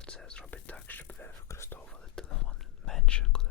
що це зробить так, щоб ви використовували телефон менше, коли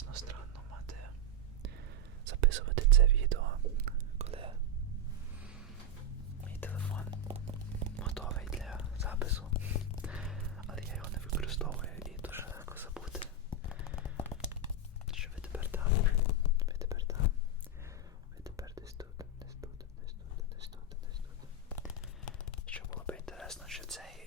чесно, странно мати записувати це відео, коли мій телефон готовий для запису, але я його не використовую і дуже легко забути. Що ви тепер там? Ви тепер там. Ви тепер десь тут, десь тут, десь тут, десь тут, десь тут. Що було б інтересно, що цей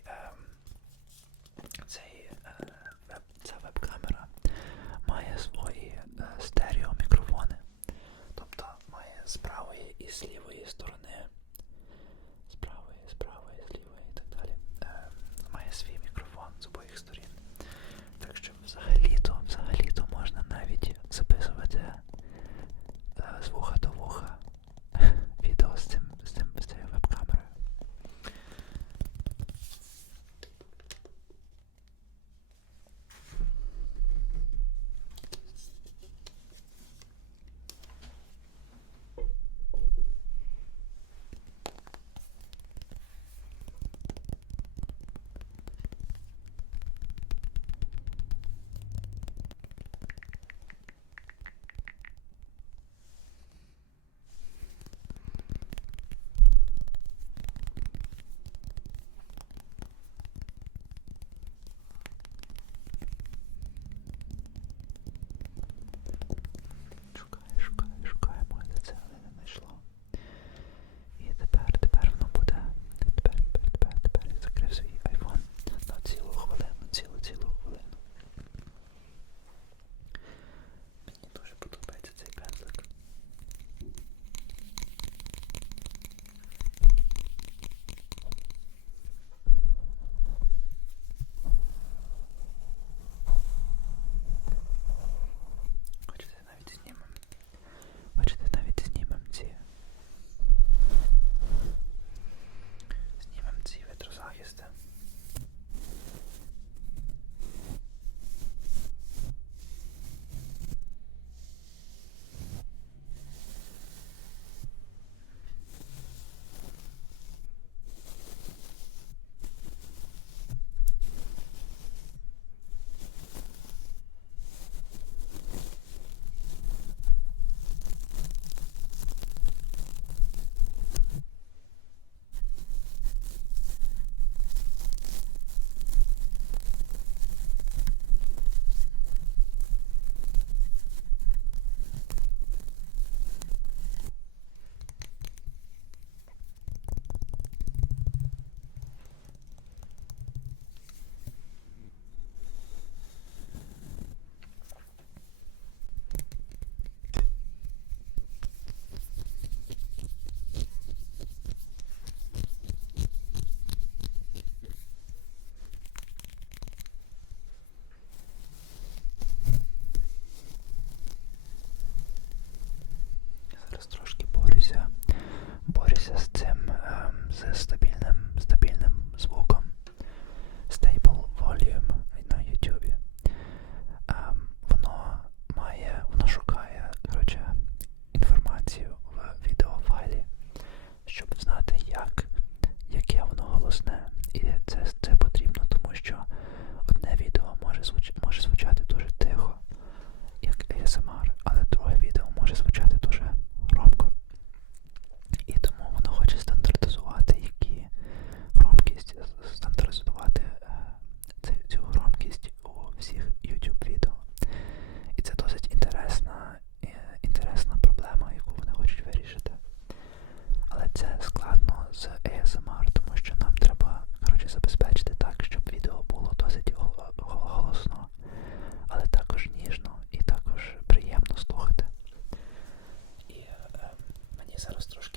зараз трошки.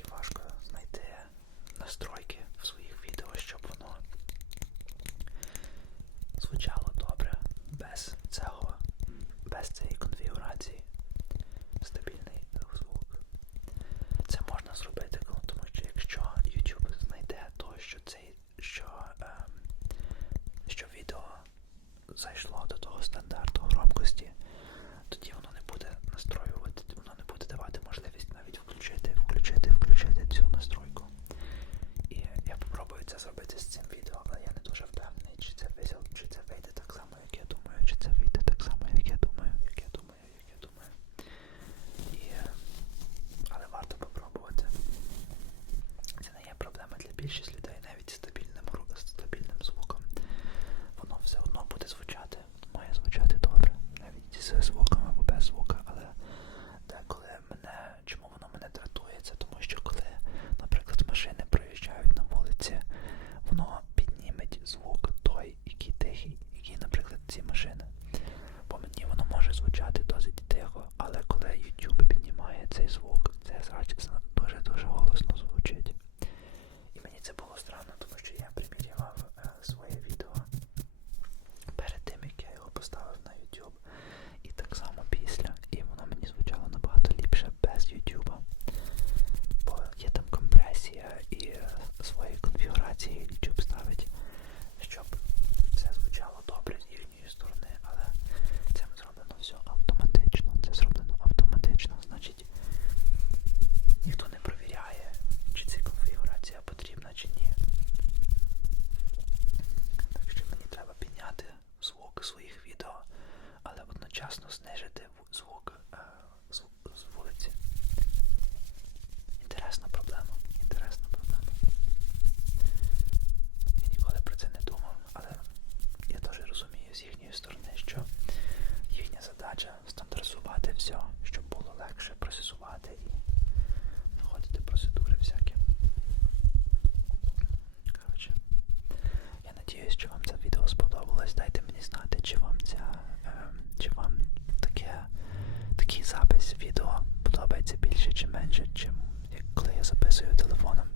зробити з цим відео, але я не дуже впевнений. легше процесувати і знаходити процедури всякі. Коротше, я надіюсь, що вам це відео сподобалось. Дайте мені знати, чи вам ця, е, чи вам таке, такий запис відео подобається більше чи менше, чим коли я записую телефоном.